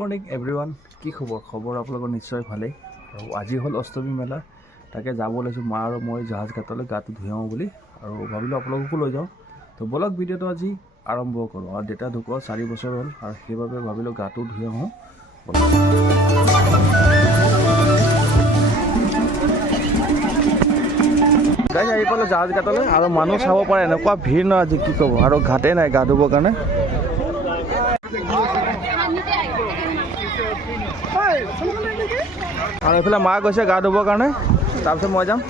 Morning everyone, কি খবৰ আপোনালোকৰ নিশ্চয় ভালেই। আৰু আজি হ'ল অষ্টমী মেলা, তাকে যাব ওলাইছোঁ মা আৰু মই জাহাজ ঘাটলৈ গাটো ধুই আহোঁ বুলি, আৰু ভাবিলোঁ আপোনালোককো লৈ যাওঁ। তো ব'লক ভিডিঅ'টো আজি আৰম্ভ কৰোঁ। আৰু দেউতা ঢুকোৱা 4 বছৰ হ'ল, আৰু সেইবাবে ভাবিলোঁ গাটো ধুই আহোঁ। গাইজ আহি পালোঁ জাহাজ ঘাটলৈ, আৰু মানুহ চাব পাৰে এনেকুৱা ভিৰ নহয় আজি, কি ক'ব। আৰু ঘাটেই নাই গা ধুবৰ কাৰণে। আৰু এইফালে মা গৈছে গা ধুবৰ কাৰণে, তাৰপিছত মই যাম।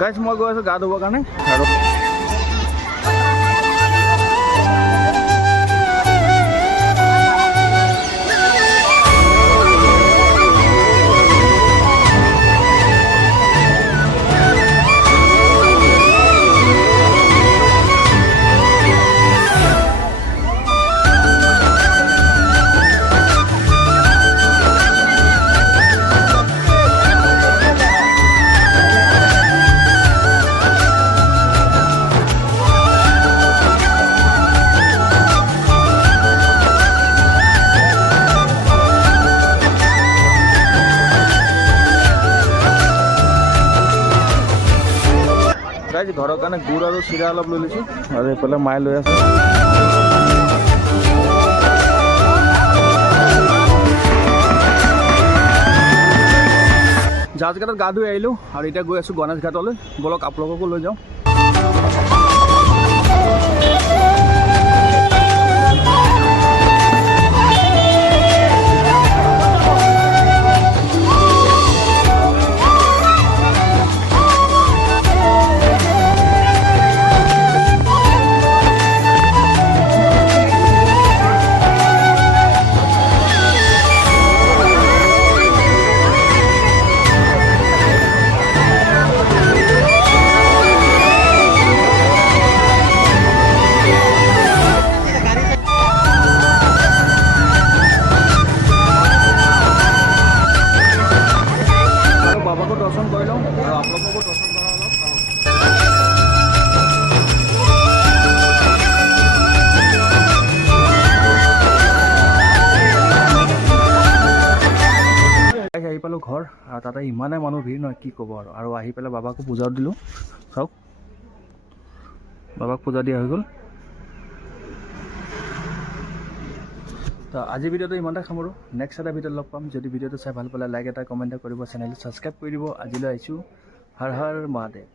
গাইজ মই গৈ আছোঁ গা ধুবৰ কাৰণে। আৰু ঘৰৰ কাৰণে গুড় আৰু চিৰা অলপ লৈ লৈছোঁ, আৰু এইফালে মায়ে লৈ আছে। জাহাজ ঘাটত গা ধুই আহিলোঁ, আৰু এতিয়া গৈ আছোঁ গণেশ ঘাটলৈ। ব'লক আপোনালোককো লৈ যাওঁ। বাবাকো দৰ্শন কৰি লওঁ, আৰু আপোনালোককো দৰ্শন কৰা অলপ। আহি পালোঁ ঘৰ, আৰু তাতে ইমানে মানুহ ভিৰ নহয়, কি ক'ব। আৰু আহি পেলাই বাবাকো পূজা দিলোঁ। চাওক, বাবাক পূজা দিয়া হৈ গ'ল। তো আজি ভিডিঅ'টো ইমানতে সামৰোঁ। নেক্সট এটা ভিডিঅ'ত লগ পাম। যদি ভিডিঅ'টো চাই ভাল পালে লাইক এটা, কমেণ্ট এটা কৰিব, চেনেলটো ছাবস্ক্ৰাইব কৰি দিব। আজিলৈ আহিছোঁ। হৰ হৰ মহাদেৱ।